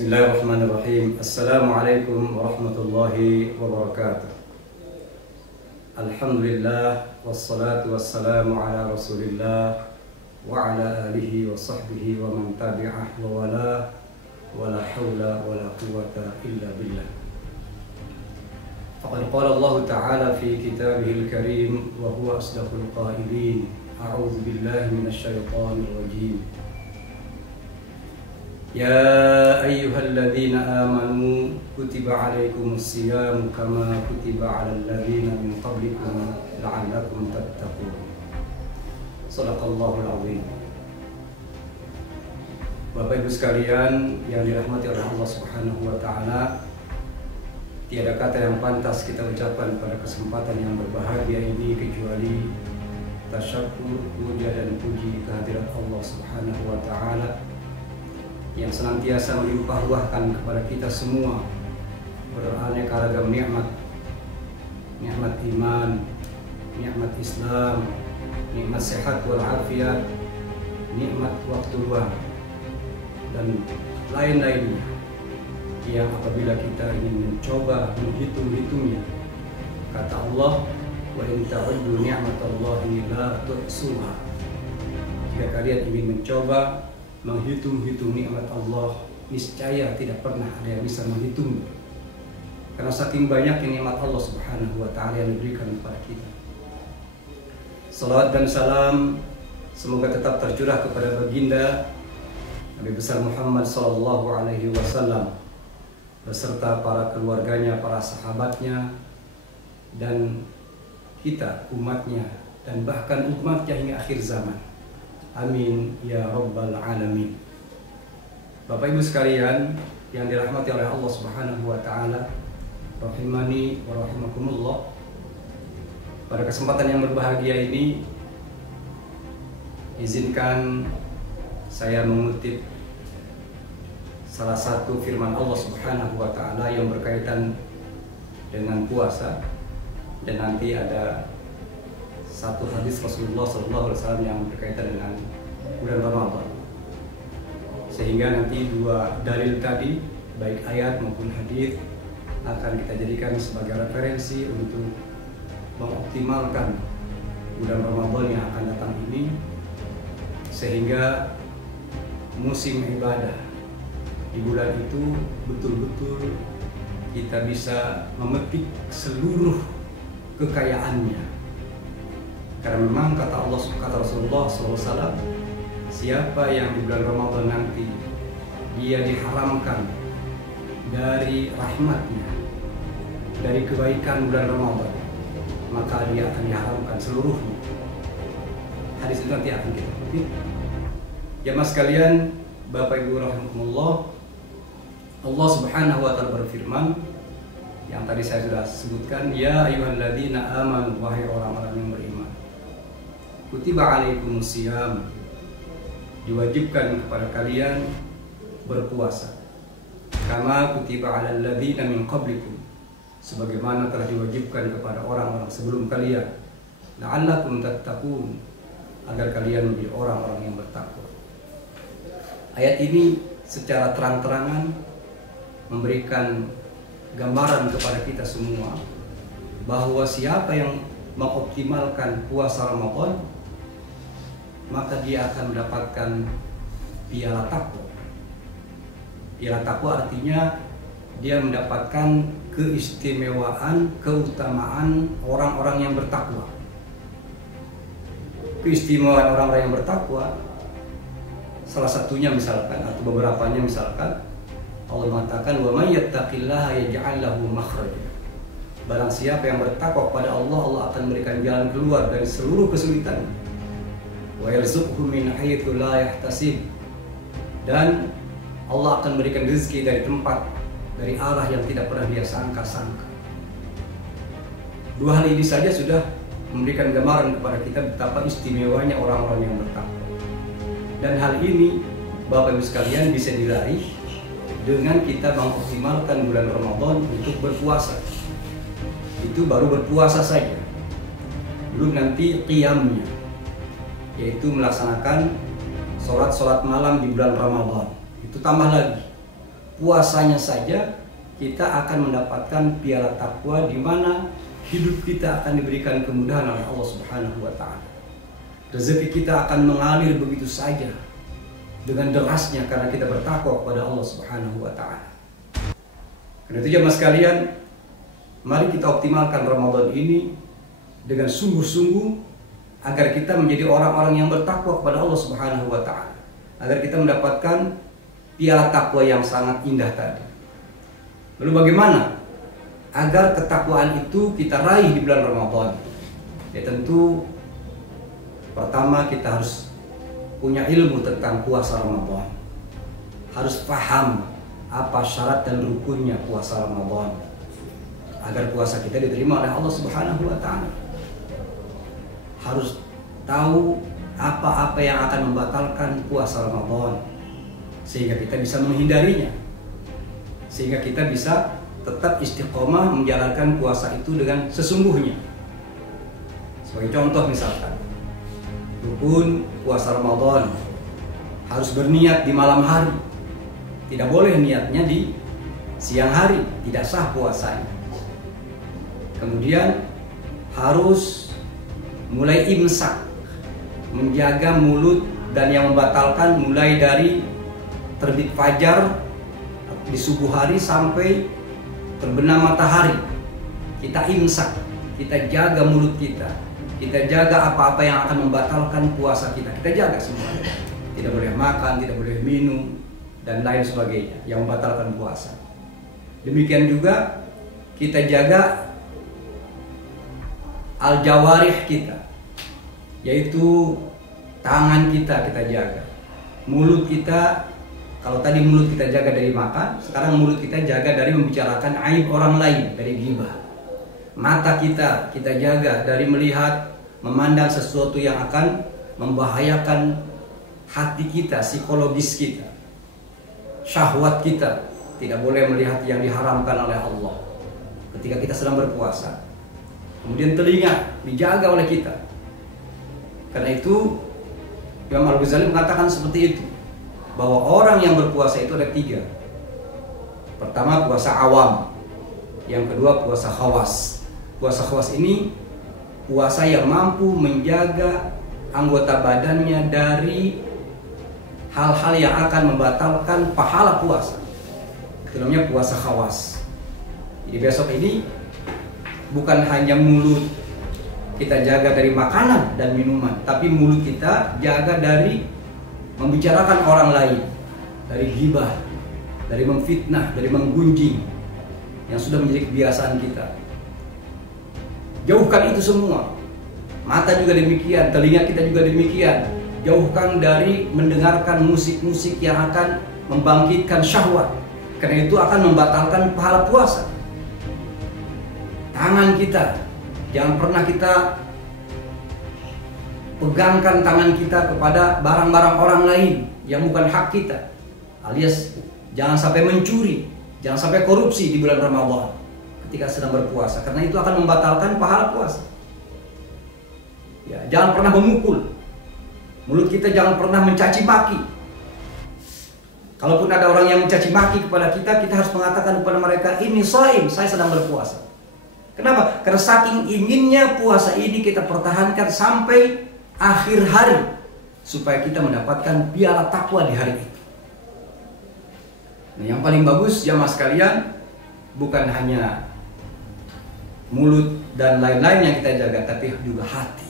Bismillahirrahmanirrahim. Assalamualaikum warahmatullahi wabarakatuh. Alhamdulillah wassalatu wassalamu ala Rasulillah wa ala alihi wa sahbihi wa man tabi'ah wa wala wa la hawla wa la quwwata illa billah. Faqad qala Allah Ta'ala fi kitabihil karim wa huwa asdaqul qailin. A'udzu billahi minasy syaithanir rajim. Ya ayyuhalladzina amanu kutiba alaikumus siyam kama kutiba alal ladzina min qablikum la'allakum tattaqun. Shadaqallahul azim. Bapak Ibu sekalian yang dirahmati oleh Allah Subhanahu wa taala, tiada kata yang pantas kita ucapkan pada kesempatan yang berbahagia ini kecuali tasyakkur, puja dan puji kehadirat Allah Subhanahu wa taala yang senantiasa melimpah ruahkan kepada kita semua beraneka ragam nikmat, nikmat iman, nikmat Islam, nikmat sehat wal afiat, nikmat waktu luang dan lain-lainnya yang apabila kita ingin mencoba menghitung-hitungnya, kata Allah, wa in ta'uddu ni'matallahi la tuhsuha. Jika kalian ingin mencoba menghitung-hitung nikmat Allah, niscaya tidak pernah ada yang bisa menghitung. Karena saking banyaknya nikmat Allah Subhanahu wa taala yang diberikan kepada kita. Salawat dan salam semoga tetap tercurah kepada baginda Nabi besar Muhammad sallallahu alaihi wasallam beserta para keluarganya, para sahabatnya, dan kita umatnya, dan bahkan umatnya hingga akhir zaman. Amin ya rabbal alamin. Bapak Ibu sekalian yang dirahmati oleh Allah Subhanahu wa taala, rahimani wa rahimakumullah. Pada kesempatan yang berbahagia ini, izinkan saya mengutip salah satu firman Allah Subhanahu wa taala yang berkaitan dengan puasa, dan nanti ada satu hadis Rasulullah SAW yang berkaitan dengan bulan Ramadan, sehingga nanti dua dalil tadi, baik ayat maupun hadis, akan kita jadikan sebagai referensi untuk mengoptimalkan bulan Ramadan yang akan datang ini, sehingga musim ibadah di bulan itu betul-betul kita bisa memetik seluruh kekayaannya. Karena memang kata Rasulullah SAW, siapa yang di bulan Ramadan nanti dia diharamkan dari rahmatnya, dari kebaikan bulan Ramadan, maka dia akan diharamkan seluruhnya. Hadis itu nanti akan kita kutip. Ya mas sekalian, Bapak Ibu rahimakumullah, Allah Subhanahu wa taala berfirman yang tadi saya sudah sebutkan, ya ayyuhalladzina amanu, wahai orang-orang yang beriman, kutiba alaikumus siyam, diwajibkan kepada kalian berpuasa, kama kutiba alal ladzina min qablikum, sebagaimana telah diwajibkan kepada orang-orang sebelum kalian, la'allakum tattaqun, agar kalian menjadi orang-orang yang bertakwa. Ayat ini secara terang-terangan memberikan gambaran kepada kita semua bahwa siapa yang mengoptimalkan puasa Ramadan, maka dia akan mendapatkan piala takwa. Piala takwa artinya dia mendapatkan keistimewaan, keutamaan orang-orang yang bertakwa. Keistimewaan orang-orang yang bertakwa, salah satunya misalkan, atau beberapanya misalkan, Allah mengatakan, wa may yattaqillaha yaj'al lahu makhraja. Barang siapa yang bertakwa kepada Allah, Allah akan memberikan jalan keluar dari seluruh kesulitan. Wa yarzuqhu min haitsu la yahtasib. Dan Allah akan memberikan rezeki dari tempat, dari arah yang tidak pernah dia sangka-sangka. Dua hal ini saja sudah memberikan gambaran kepada kita betapa istimewanya orang-orang yang bertakwa. Dan hal ini Bapak Ibu sekalian bisa diraih dengan kita mengoptimalkan bulan Ramadan untuk berpuasa. Itu baru berpuasa saja, belum nanti qiyamnya, yaitu melaksanakan sholat malam di bulan Ramadan. Itu tambah lagi. puasanya saja kita akan mendapatkan piala takwa, di mana hidup kita akan diberikan kemudahan oleh Allah Subhanahu wa Ta'ala. Rezeki kita akan mengalir begitu saja dengan derasnya karena kita bertakwa kepada Allah Subhanahu wa Ta'ala. Karena itu jemaah sekalian, mari kita optimalkan Ramadan ini dengan sungguh-sungguh agar kita menjadi orang-orang yang bertakwa kepada Allah Subhanahu wa Ta'ala, agar kita mendapatkan piala takwa yang sangat indah tadi. Lalu bagaimana agar ketakwaan itu kita raih di bulan Ramadan? Ya tentu pertama kita harus punya ilmu tentang puasa Ramadan. Harus paham apa syarat dan rukunnya puasa Ramadan agar puasa kita diterima oleh Allah Subhanahu wa Ta'ala. Harus tahu apa-apa yang akan membatalkan puasa Ramadan sehingga kita bisa menghindarinya, sehingga kita bisa tetap istiqomah menjalankan puasa itu dengan sesungguhnya. Sebagai contoh misalkan, rukun puasa Ramadan harus berniat di malam hari, tidak boleh niatnya di siang hari, tidak sah puasanya. Kemudian harus mulai imsak, menjaga mulut, dan yang membatalkan mulai dari terbit fajar di subuh hari sampai terbenam matahari. Kita imsak, kita jaga mulut kita jaga apa-apa yang akan membatalkan puasa kita jaga semuanya. Tidak boleh makan, tidak boleh minum, dan lain sebagainya yang membatalkan puasa. Demikian juga kita jaga al-jawarih kita, yaitu tangan kita jaga, mulut kita. Kalau tadi mulut kita jaga dari makan, sekarang mulut kita jaga dari membicarakan aib orang lain, dari ghibah. Mata kita jaga dari melihat, memandang sesuatu yang akan membahayakan hati kita, psikologis kita. Syahwat kita, tidak boleh melihat yang diharamkan oleh Allah ketika kita sedang berpuasa. Kemudian telinga dijaga oleh kita. Karena itu Imam Al-Ghazali mengatakan seperti itu, bahwa orang yang berpuasa itu ada 3. Pertama puasa awam, yang kedua puasa khawas. Puasa khawas ini puasa yang mampu menjaga anggota badannya dari hal-hal yang akan membatalkan pahala puasa. Itu namanya puasa khawas. Jadi besok ini bukan hanya mulut kita jaga dari makanan dan minuman, tapi mulut kita jaga dari membicarakan orang lain, dari ghibah, dari memfitnah, dari menggunjing yang sudah menjadi kebiasaan kita. Jauhkan itu semua. Mata juga demikian, telinga kita juga demikian. Jauhkan dari mendengarkan musik-musik yang akan membangkitkan syahwat, karena itu akan membatalkan pahala puasa. Tangan kita, jangan pernah kita pegangkan tangan kita kepada barang-barang orang lain yang bukan hak kita, alias jangan sampai mencuri, jangan sampai korupsi di bulan Ramadan ketika sedang berpuasa, karena itu akan membatalkan pahala puasa. Ya, jangan pernah memukul, mulut kita jangan pernah mencaci maki. Kalaupun ada orang yang mencaci maki kepada kita, kita harus mengatakan kepada mereka, ini shaim, saya sedang berpuasa. Kenapa? Karena saking inginnya puasa ini kita pertahankan sampai akhir hari, supaya kita mendapatkan piala takwa di hari itu. Nah, yang paling bagus jamaah sekalian, bukan hanya mulut dan lain-lain yang kita jaga, tapi juga hati.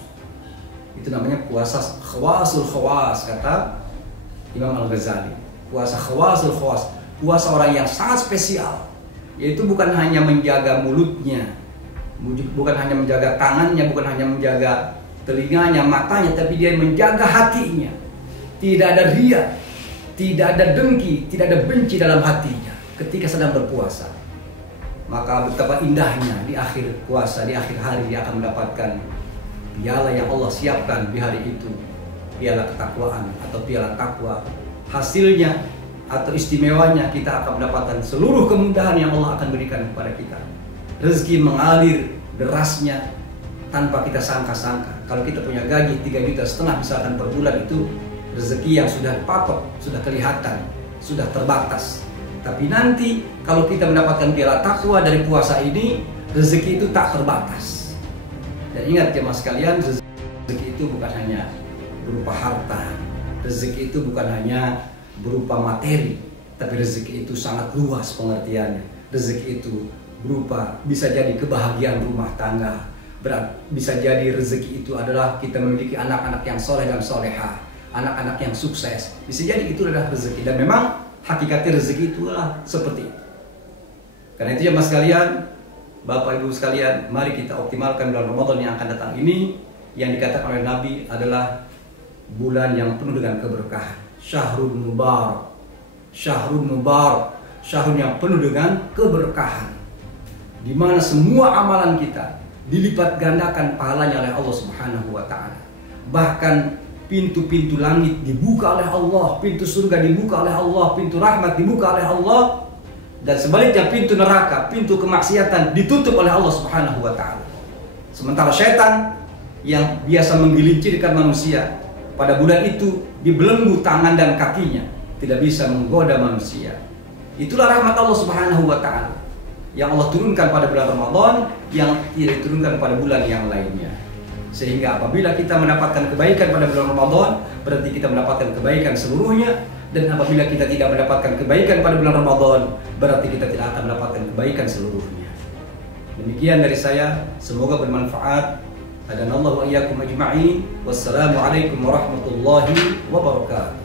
Itu namanya puasa khawasul khawas, kata Imam Al-Ghazali. Puasa khawasul khawas, puasa orang yang sangat spesial, yaitu bukan hanya menjaga mulutnya, bukan hanya menjaga tangannya, bukan hanya menjaga telinganya, matanya, tapi dia menjaga hatinya. Tidak ada riya, tidak ada dengki, tidak ada benci dalam hatinya ketika sedang berpuasa. Maka betapa indahnya di akhir puasa, di akhir hari dia akan mendapatkan piala yang Allah siapkan di hari itu, piala ketakwaan atau piala takwa. Hasilnya atau istimewanya, kita akan mendapatkan seluruh kemudahan yang Allah akan berikan kepada kita. Rezeki mengalir derasnya tanpa kita sangka-sangka. Kalau kita punya gaji 3,5 juta misalkan per bulan, itu rezeki yang sudah patok, sudah kelihatan, sudah terbatas. Tapi nanti kalau kita mendapatkan piala takwa dari puasa ini, rezeki itu tak terbatas. Dan ingat jemaah sekalian, rezeki itu bukan hanya berupa harta, rezeki itu bukan hanya berupa materi, tapi rezeki itu sangat luas pengertiannya. Rezeki itu berupa bisa jadi kebahagiaan rumah tangga, bisa jadi rezeki itu adalah kita memiliki anak-anak yang soleh dan soleha, anak-anak yang sukses. Bisa jadi itu adalah rezeki, dan memang hakikatnya rezeki itulah seperti itu. Karena itu jemaah sekalian, Bapak Ibu sekalian, mari kita optimalkan bulan Ramadan yang akan datang ini, yang dikatakan oleh Nabi adalah bulan yang penuh dengan keberkahan. Syahrul Mubarak, Syahrul Mubarak, syahrul yang penuh dengan keberkahan, di mana semua amalan kita dilipat gandakan pahalanya oleh Allah Subhanahu wa Ta'ala. Bahkan pintu-pintu langit dibuka oleh Allah, pintu surga dibuka oleh Allah, pintu rahmat dibuka oleh Allah, dan sebaliknya pintu neraka, pintu kemaksiatan ditutup oleh Allah Subhanahu wa Ta'ala. Sementara syaitan yang biasa menggelincirkan manusia pada bulan itu dibelenggu tangan dan kakinya, tidak bisa menggoda manusia. Itulah rahmat Allah Subhanahu wa Ta'ala yang Allah turunkan pada bulan Ramadan, yang tidak diturunkan pada bulan yang lainnya. Sehingga apabila kita mendapatkan kebaikan pada bulan Ramadan, berarti kita mendapatkan kebaikan seluruhnya. Dan apabila kita tidak mendapatkan kebaikan pada bulan Ramadan, berarti kita tidak akan mendapatkan kebaikan seluruhnya. Demikian dari saya, semoga bermanfaat. Hadanallahu wa iyyakum ajma'in. Wassalamualaikum warahmatullahi wabarakatuh.